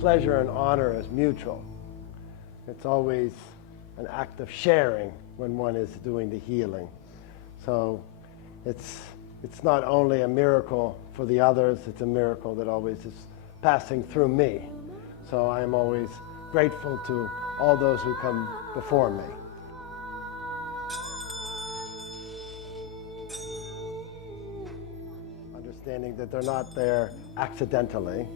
pleasure and honor as mutual. It's always an act of sharing when one is doing the healing. So it's not only a miracle for the others, it's a miracle that always is passing through me. So I am always grateful to all those who come before me. Understanding that they're not there accidentally,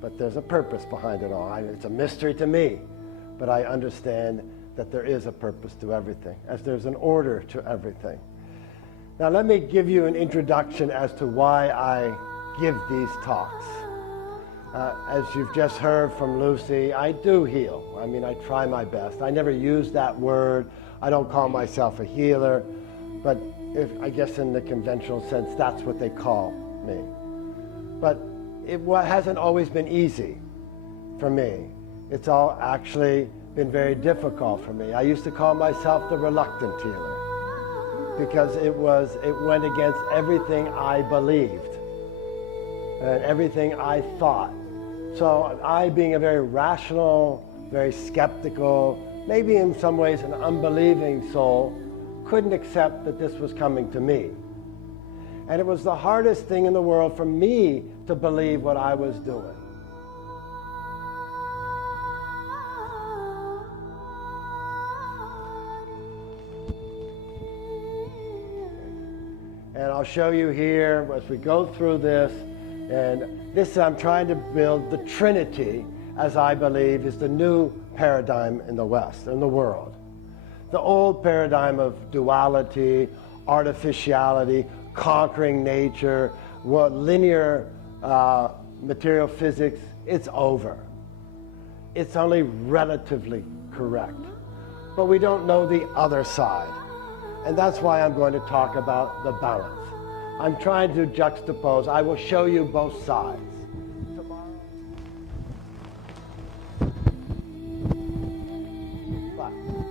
but there's a purpose behind it all. It's a mystery to me, but I understand that there is a purpose to everything, as there's an order to everything. Now let me give you an introduction as to why I give these talks. As you've just heard from Lucy, I do heal. I mean, I try my best. I never use that word. I don't call myself a healer, but I guess in the conventional sense, that's what they call me. But it hasn't always been easy for me. It's all actually been very difficult for me. I used to call myself the reluctant healer because it went against everything I believed and everything I thought. So I, being a very rational, very skeptical, maybe in some ways an unbelieving soul, couldn't accept that this was coming to me. And it was the hardest thing in the world for me to believe what I was doing. And I'll show you here as we go through this. And this, I'm trying to build the Trinity, as I believe, is the new paradigm in the West, in the world. The old paradigm of duality, artificiality, conquering nature, linear material physics, it's over. It's only relatively correct. But we don't know the other side. And that's why I'm going to talk about the balance. I'm trying to juxtapose. I will show you both sides.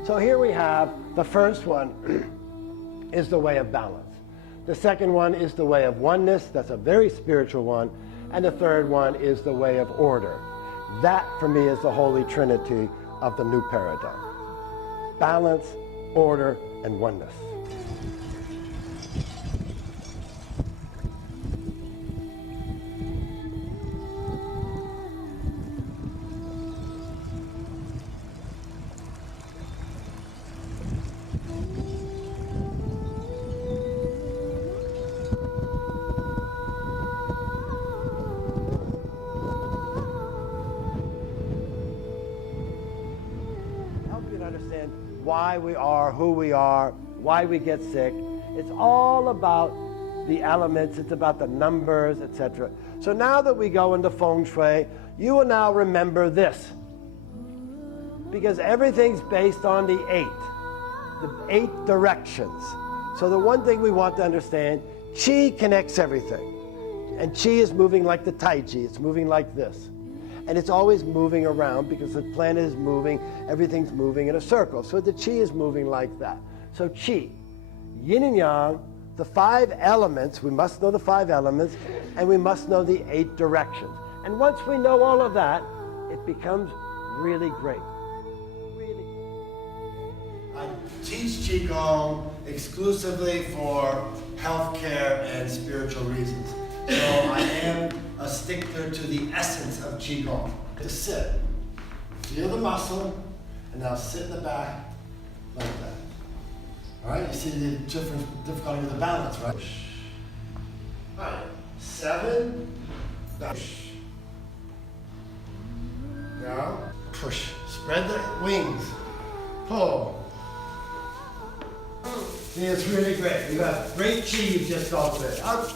So here we have the first one is the way of balance. The second one is the way of oneness. That's a very spiritual one. And the third one is the way of order. That, for me, is the Holy Trinity of the new paradigm. Balance, order, and oneness. Understand why we are who we are, why we get sick. It's all about the elements, it's about the numbers, etc. So now that we go into feng shui, you will now remember this. Because everything's based on the 8 directions. So the one thing we want to understand, qi connects everything. And qi is moving like the tai chi, it's moving like this. And it's always moving around because the planet is moving, everything's moving in a circle. So the qi is moving like that. So qi, yin and yang, the 5 elements, we must know the 5 elements, and we must know the 8 directions. And once we know all of that, it becomes really great. I teach Qigong exclusively for healthcare and spiritual reasons. So I am a stickler to the essence of Qigong. Just sit, feel the muscle, and now sit in the back like that. All right, you see the difficulty with the balance, right? All right, 7, push. Now, push. Spread the wings, pull. See, it's really great. You have great chi you've just gone through. Up.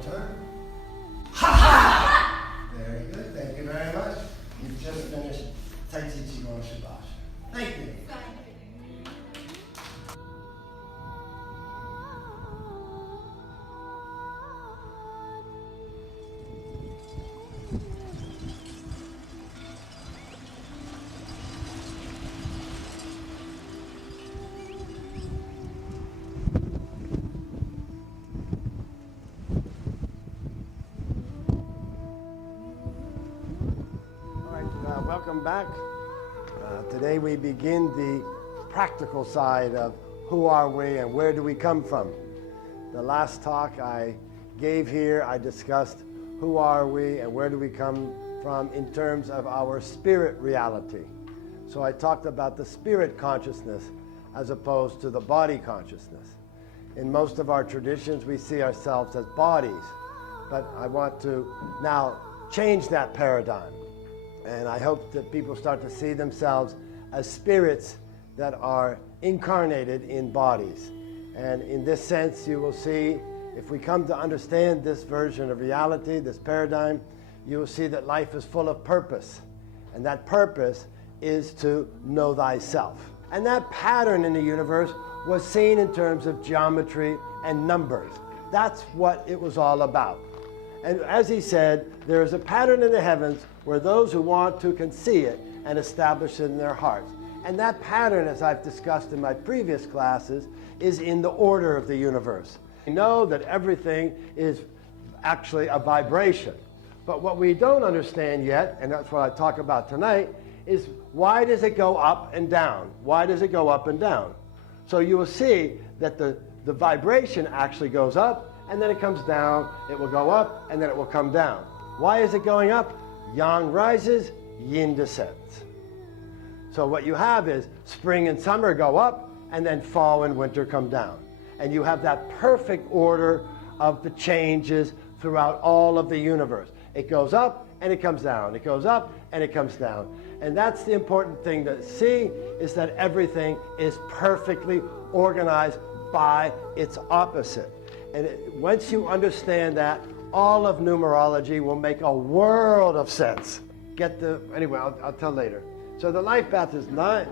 Turn. Ha ha! Very good. Thank you very much. You've just finished Tai Chi Qigong Shibashi. Thank you. welcome back. Today we begin the practical side of who are we and where do we come from. The last talk I gave here, I discussed who are we and where do we come from in terms of our spirit reality. So I talked about the spirit consciousness as opposed to the body consciousness. In most of our traditions, we see ourselves as bodies, but I want to now change that paradigm. And I hope that people start to see themselves as spirits that are incarnated in bodies. And in this sense, you will see, if we come to understand this version of reality, this paradigm, you will see that life is full of purpose. And that purpose is to know thyself. And that pattern in the universe was seen in terms of geometry and numbers. That's what it was all about. And as he said, there is a pattern in the heavens where those who want to can see it and establish it in their hearts. And that pattern, as I've discussed in my previous classes, is in the order of the universe. We know that everything is actually a vibration. But what we don't understand yet, and that's what I talk about tonight, is why does it go up and down? Why does it go up and down? So you will see that the vibration actually goes up, and then it comes down, it will go up, and then it will come down. Why is it going up? Yang rises, yin descends. So what you have is spring and summer go up, and then fall and winter come down. And you have that perfect order of the changes throughout all of the universe. It goes up, and it comes down. It goes up, and it comes down. And that's the important thing to see, is that everything is perfectly organized by its opposite. And once you understand that, all of numerology will make a world of sense. Anyway, I'll tell later. So the life path is not,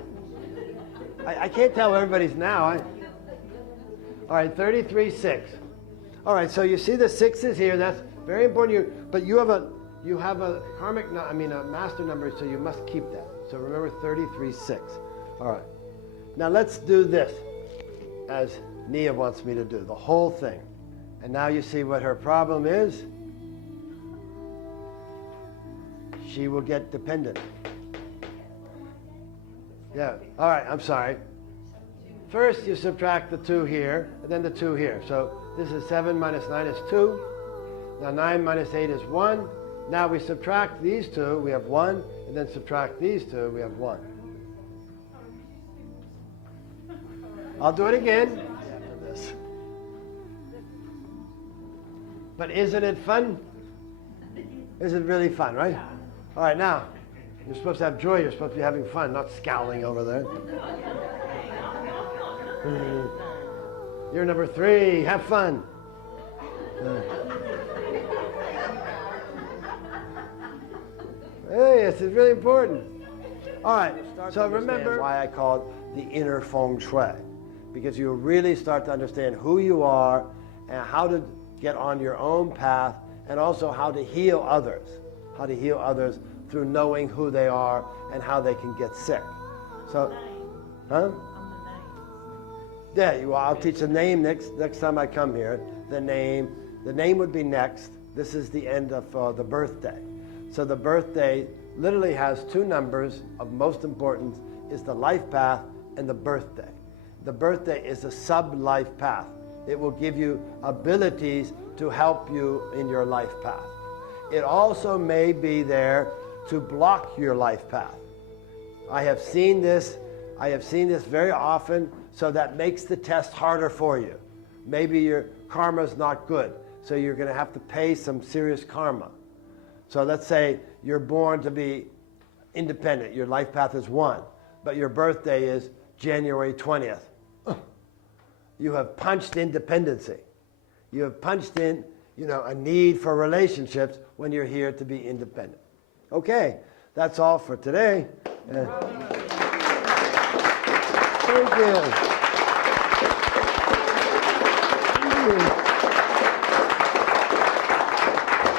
I can't tell everybody's now. All right, 33-6. All right, so you see the sixes here. That's very important. But you have a karmic, a master number, so you must keep that. So remember 33-6. All right. Now let's do this, as Nia wants me to do, the whole thing. And now you see what her problem is. She will get dependent. Yeah, all right, I'm sorry. First you subtract the 2 here, and then the 2 here. So this is 7 minus 9 is 2. Now 9 minus 8 is 1. Now we subtract these 2, we have 1, and then subtract these 2, we have 1. I'll do it again after this. But isn't it fun? Isn't it really fun, right? All right, now, you're supposed to have joy, you're supposed to be having fun, not scowling over there. You're number 3, have fun. Hey, this is really important. All right, so remember why I call it the inner feng shui. Because you really start to understand who you are and how to get on your own path, and also how to heal others. How to heal others through knowing who they are and how they can get sick. So, huh? Yeah, I'll teach the name next time I come here. The name would be next. This is the end of the birthday. So the birthday literally has 2 numbers of most importance, is the life path and the birthday. The birthday is a sub-life path. It will give you abilities to help you in your life path. It also may be there to block your life path. I have seen this very often, so that makes the test harder for you. Maybe your karma's not good, so you're going to have to pay some serious karma. So let's say you're born to be independent. Your life path is 1, but your birthday is January 20th. You have punched in dependency. You have punched in, a need for relationships when you're here to be independent. Okay, that's all for today. Thank you.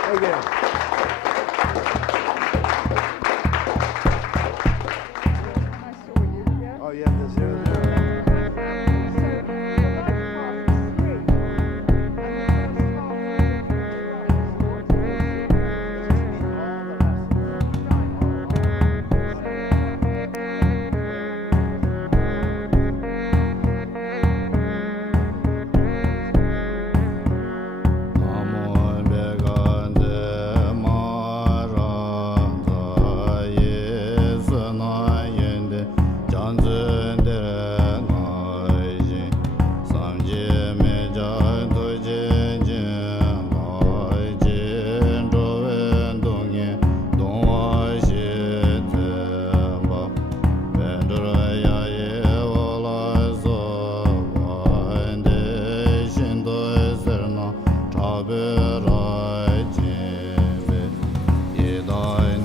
Thank you. Oh, you have the 0, 0. die.